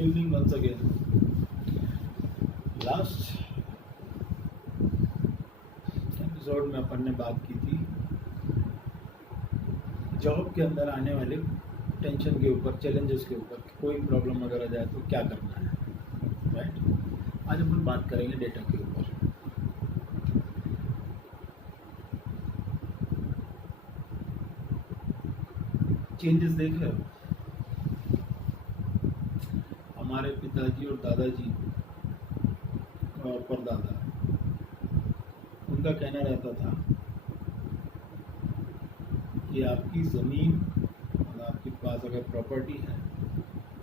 evening once again. Last episode में अपन ने बात की थी जॉब के अंदर आने वाले टेंशन के ऊपर, चैलेंजेस के ऊपर, कोई प्रॉब्लम अगर आ जाए तो क्या करना है, राइट। आज अपन बात करेंगे डेटा के ऊपर। चेंजेस देख रहे हो? हमारे पिताजी और दादाजी और परदादा, उनका कहना रहता था कि आपकी ज़मीन और आपके पास अगर प्रॉपर्टी है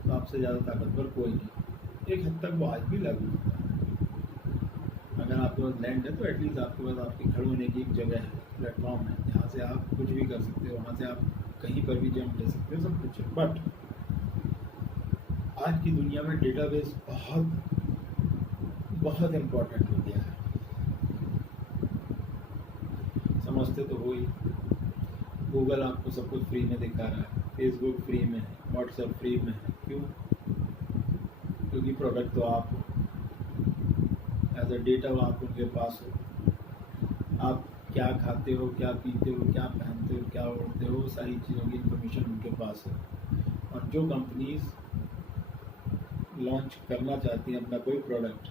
तो आपसे ज़्यादा ताकतवर कोई नहीं। एक हद तक वो आज भी लागू होता है। अगर आपके पास लैंड है तो एटलीस्ट आपके पास आपके खड़े होने की एक जगह है, प्लेटफॉर्म है, जहाँ से आप कुछ भी कर सकते हो, वहाँ से आप कहीं पर भी जंप ले सकते हो, सब कुछ है। बट आज की दुनिया में डेटाबेस बहुत इम्पोर्टेंट हो गया है। समझते तो हो ही। गूगल आपको सब कुछ फ्री में दिखा रहा है, फेसबुक फ्री में है, व्हाट्सएप फ्री में है। क्यों? क्योंकि प्रोडक्ट तो आप हो, एज अ डेटा आप उनके पास हो। आप क्या खाते हो, क्या पीते हो, क्या पहनते हो, क्या ओढ़ते हो, सारी चीज़ों की इन्फॉर्मेशन उनके पास है। और जो कंपनीज लॉन्च करना चाहती हैं अपना कोई प्रोडक्ट,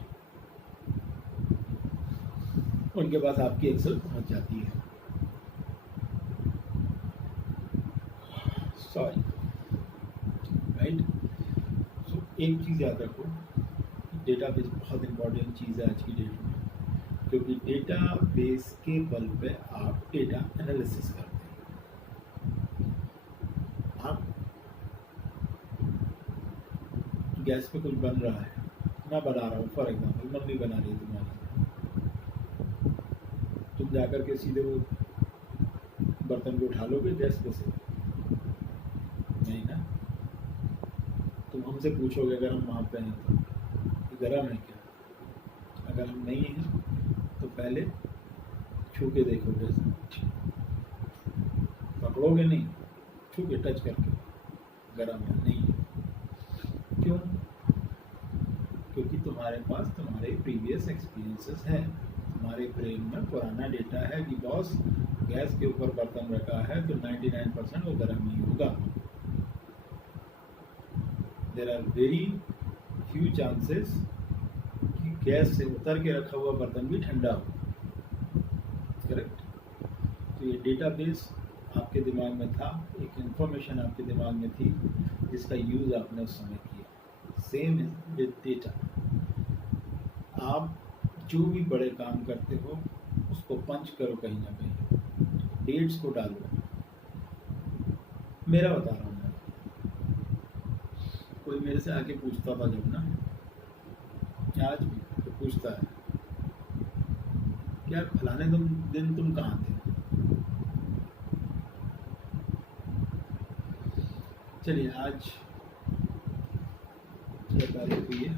उनके पास आपकी एक्सेल पहुंच जाती है। Sorry, right. सो एक चीज़ याद रखो, डेटाबेस बहुत इंपॉर्टेंट चीज़ है आज की डेट में, क्योंकि डेटाबेस के बल पे आप डेटा एनालिसिस करते हैं। आप गैस पे कुछ बन रहा है, मैं बना रहा हूँ, फॉर एग्जाम्पल मम्मी बना रही है तुम्हारी, तुम जाकर के सीधे वो बर्तन को उठा लोगे गैस पे से? नहीं ना। तुम हमसे पूछोगे अगर हम वहाँ पे हैं तो गर्म है क्या? अगर हम नहीं हैं तो पहले छू के देखोगे, पकड़ोगे नहीं, छू के टच करके गर्म है नहीं है। क्यों? क्योंकि तुम्हारे पास तुम्हारे प्रीवियस एक्सपीरियंसेस हैं, तुम्हारे ब्रेन में पुराना डेटा है कि बॉस गैस के ऊपर बर्तन रखा है तो 99% वो गर्म नहीं होगा। There are very few chances कि गैस से उतर के रखा हुआ बर्तन भी ठंडा हो। करेक्ट? तो ये डेटाबेस आपके दिमाग में था, एक इन्फॉर्मेशन आपके दिमाग में थी जिसका यूज़ आपने उस समय किया। Same with data. आप जो भी बड़े काम करते हो उसको पंच करो कहीं ना कहीं, डेट्स को डालो। मेरा बता रहा हूँ मैं, कोई मेरे से आके पूछता था जब ना, आज भी तो पूछता है क्या फलाने दिन तुम कहाँ थे? चलिए, आज 6 तारीख हुई है,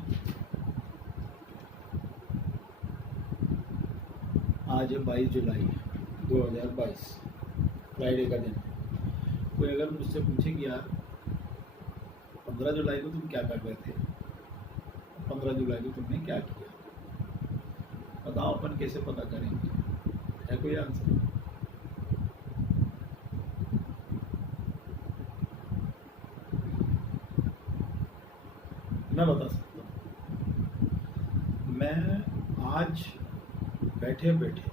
आज है 22 जुलाई 2022, फ्राइडे का दिन। कोई अगर मुझसे पूछे कि यार 15 जुलाई को तुम क्या कर रहे थे, 15 जुलाई को तुमने क्या किया, बताओ, अपन कैसे पता करेंगे? है कोई आंसर? मैं बता सकता हूँ। मैं आज बैठे बैठे,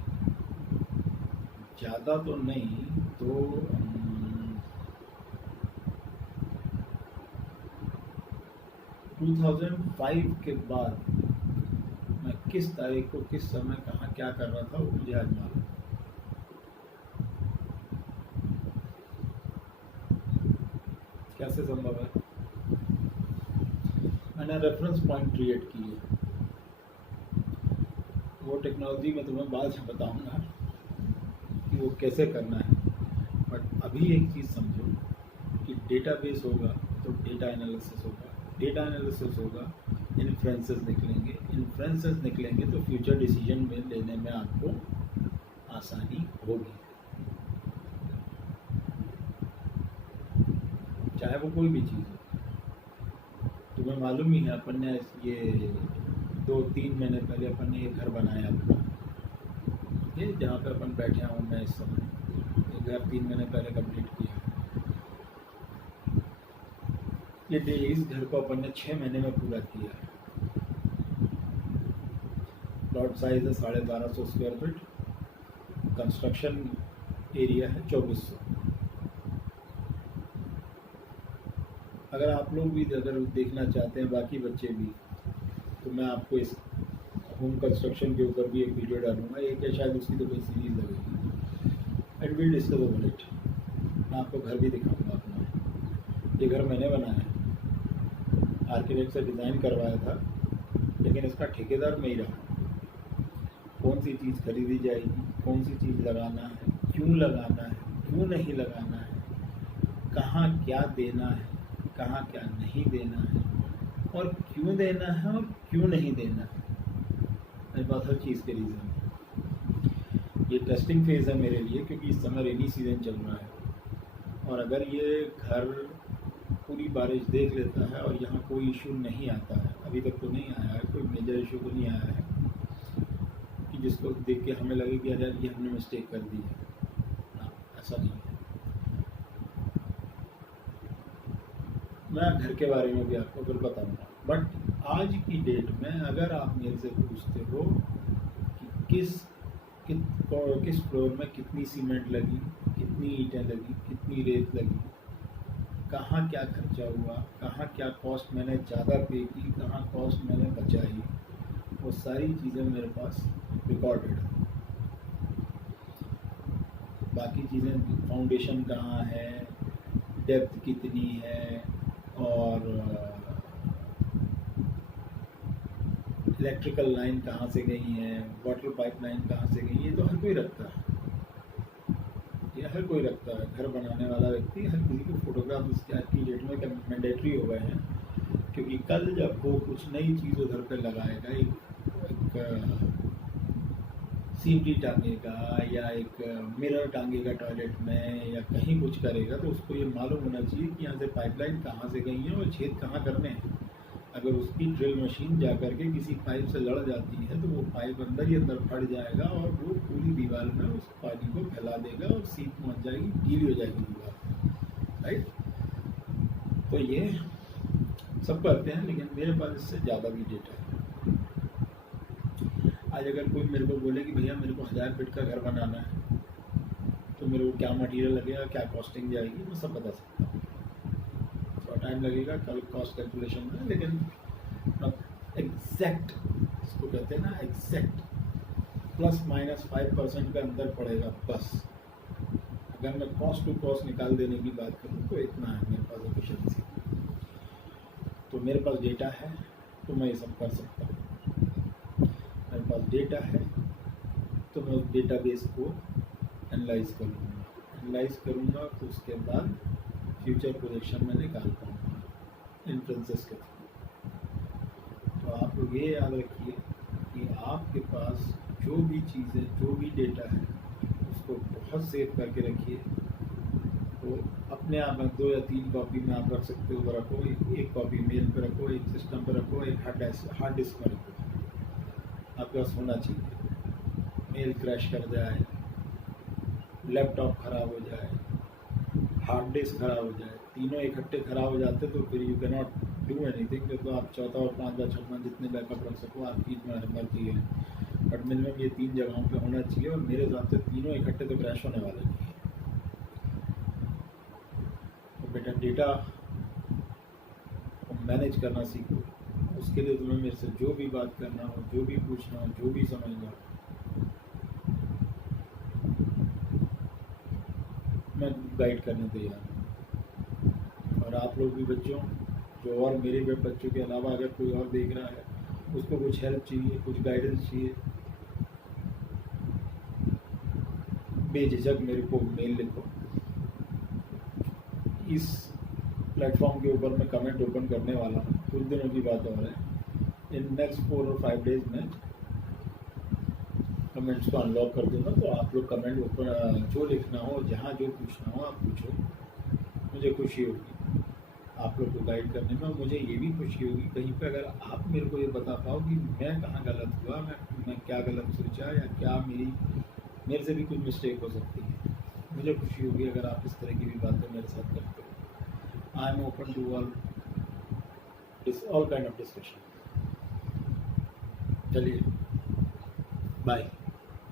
ज़्यादा तो नहीं तो 2005 के बाद मैं किस तारीख को, किस समय, कहाँ क्या कर रहा था वो मुझे आज मालूम। कैसे संभव है? मैंने रेफरेंस पॉइंट क्रिएट किए। वो टेक्नोलॉजी मैं तुम्हें बाद में बताऊंगा कि वो कैसे करना है। बट अभी एक चीज़ समझो कि डेटाबेस होगा तो डेटा एनालिसिस होगा, डेटा एनालिसिस होगा, इन्फ्रेंसेस निकलेंगे, इन्फ्रेंसेस निकलेंगे तो फ्यूचर डिसीजन में लेने में आपको आसानी होगी, चाहे वो कोई भी चीज़ हो। तो तुम्हें मालूम ही है अपन ने ये 2-3 महीने पहले अपन ने ये घर बनाया अपना, ये जहाँ पे अपन बैठे हूँ मैं इस समय, ये घर 3 महीने पहले कंप्लीट किया। ये इस घर को अपन ने 6 महीने में पूरा किया। प्लॉट साइज है 1250 स्क्वायर फीट, कंस्ट्रक्शन एरिया है 2400। अगर आप लोग भी अगर देखना चाहते हैं, बाकी बच्चे भी, तो मैं आपको इस होम कंस्ट्रक्शन के ऊपर भी एक वीडियो डालूंगा। एक है शायद उसकी तो कोई सीरीज लगेगी, and will discuss about it. मैं आपको घर भी दिखाऊंगा अपना। ये घर मैंने बनाया, आर्किटेक्ट से डिज़ाइन करवाया था, लेकिन इसका ठेकेदार मैं ही रहा। कौन सी चीज़ खरीदी जाएगी, कौन सी चीज़ लगाना है, क्यों लगाना है, क्यों नहीं लगाना है, कहाँ क्या देना है, कहाँ क्या नहीं देना है, और क्यों देना है और क्यों नहीं देना है, मेरे पास हर चीज़ के रीज़न है। ये टेस्टिंग फेज़ है मेरे लिए, क्योंकि इस समय रेनी सीज़न चल रहा है, और अगर ये घर पूरी बारिश देख लेता है और यहाँ कोई इशू नहीं आता है, अभी तक तो नहीं आया है, कोई मेजर इशू तो नहीं आया है कि जिसको देख के हमें लगे कि यार ये हमने मिस्टेक कर दी है, ना, ऐसा नहीं है। मैं घर के बारे में भी आपको फिर बताऊंगा, बट आज की डेट में अगर आप मेरे से पूछते हो कि किस फ्लोर में कितनी सीमेंट लगी, कितनी ईंटें लगी, कितनी रेत लगी, कहाँ क्या खर्चा हुआ, कहाँ क्या कॉस्ट मैंने ज़्यादा पे की, कहाँ कॉस्ट मैंने बचाई, वो सारी चीज़ें मेरे पास रिकॉर्डेड है। बाकी चीज़ें, फाउंडेशन कहाँ है, डेप्थ कितनी है, और इलेक्ट्रिकल लाइन कहाँ से गई है, वाटर पाइप लाइन कहाँ से गई, ये तो हर कोई रखता है, ये हर कोई रखता है। घर बनाने वाला व्यक्ति, हर किसी को फोटोग्राफ इसके आज की डेट में मैंडेटरी हो गए हैं, क्योंकि कल जब वो कुछ नई चीज़ उधर पे लगाएगा, एक सीनरी टांगेगा या एक मिरर टांगेगा टॉयलेट में या कहीं कुछ करेगा, तो उसको ये मालूम होना चाहिए कि यहाँ से पाइपलाइन कहाँ से गई है और छेद कहाँ करने हैं। अगर उसकी ड्रिल मशीन जा करके किसी पाइप से लड़ जाती है, तो वो पाइप अंदर ही अंदर फट जाएगा और वो पूरी दीवार में उस पानी को फैला देगा और सीप पहुँच जाएगी, गीली हो जाएगी दीवार, राइट। तो ये सब करते हैं, लेकिन मेरे पास इससे ज़्यादा भी डेटा है। आज अगर कोई मेरे को बोले कि भैया मेरे को 1000 फीट का घर बनाना है, तो मेरे को क्या मटेरियल लगेगा, क्या कॉस्टिंग जाएगी, मैं सब बता सकता हूँ। थोड़ा टाइम लगेगा कल कॉस्ट कैलकुलेशन में, लेकिन एग्जैक्ट, इसको कहते हैं ना एग्जैक्ट, ±5% का अंदर पड़ेगा बस। अगर मैं कॉस्ट टू कॉस्ट निकाल देने की बात करूँ तो इतना है मेरे पास एफिशिएंसी। तो मेरे पास डेटा है, तो मैं ये सब कर सकता हूँ। मेरे पास डेटा है, तो मैं उस डेटाबेस को एनालाइज करूँगा, तो उसके बाद फ्यूचर प्रोजेक्शन में निकाल पाऊँगा इन्फ्लुएंसेस के थ्रू। तो आप लोग ये याद रखिए कि आपके पास जो भी चीज़ है, जो भी डेटा है, उसको बहुत सेव करके रखिए। तो अपने आप में 2 या 3 कॉपी में आप रख सकते हो, रखो, एक कॉपी मेल पे रखो, एक सिस्टम पे रखो, एक हार्ड डिस्क में रखो, आपके पास होना चाहिए। मेल क्रैश कर जाए, लैपटॉप ख़राब हो जाए, हार्ड डिस्क ख़राब हो जाए, तीनों इकट्ठे ख़राब हो जाते तो फिर you can not do anything. तो आप चौथा और 5वां 6वां जितने बैकअप रख सको आपकी मर्जी है, बट मिनिमम ये 3 जगहों पे होना चाहिए। और मेरे हिसाब से तीनों इकट्ठे तो क्रैश होने वाले नहीं है। तो बेटा डेटा को मैनेज करना सीखो। उसके लिए तुम्हें मेरे से जो भी बात करना हो, जो भी पूछना हो, जो भी समझना हो, मैं गाइड करने तैयार हूँ। और आप लोग भी बच्चों, जो और मेरे बच्चों के अलावा अगर कोई और देख रहा है, उसको कुछ हेल्प चाहिए, कुछ गाइडेंस चाहिए, बेझिझक मेरे को मेल लिखो। इस प्लेटफॉर्म के ऊपर मैं कमेंट ओपन करने वाला हूँ, कुछ दिनों की बात और है। इन नेक्स्ट 4 और 5 डेज में कमेंट्स को अनलॉक कर दूंगा, तो आप लोग कमेंट ओपन जो लिखना हो, जहाँ जो पूछना हो आप पूछो, मुझे खुशी होगी। आप लोग को गाइड करने में। और मुझे ये भी खुशी होगी कहीं पे अगर आप मेरे को ये बता पाओ कि मैं कहाँ गलत हुआ, मैं क्या गलत सोचा, या क्या मेरे से भी कुछ मिस्टेक हो सकती है। मुझे खुशी होगी अगर आप इस तरह की भी बातें मेरे साथ करते हो। I am open to all kind of discussion. चलिए, बाय।